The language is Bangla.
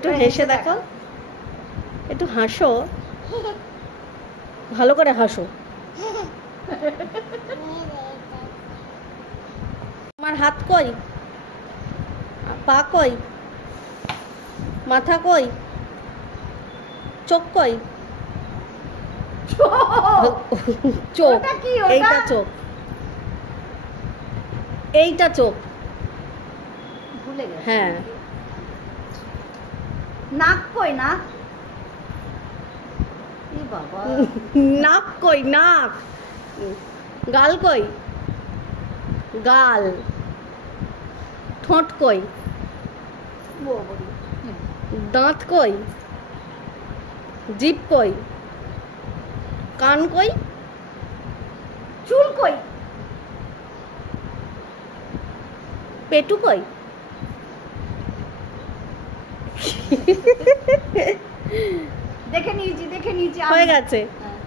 একটু হেসে দেখো, একটু হাসো, ভালো করে হাসো। আমার হাত কই, পা কই, মাথা কই, চোখ কই? চোখ, এইটা চোখ, এইটা চোখ। ভুলে গেছি। হ্যাঁ। নাক কই? নাক? এ বাবা, নাক কই? নাক। গাল কই? গাল। ঠোঁট কই? দাঁত কই? জিভ কই? কান কই? চুল কই? পেটু কই? দেখে নিয়েছি, দেখে নিয়েছি। হয়ে গেছে। হ্যাঁ।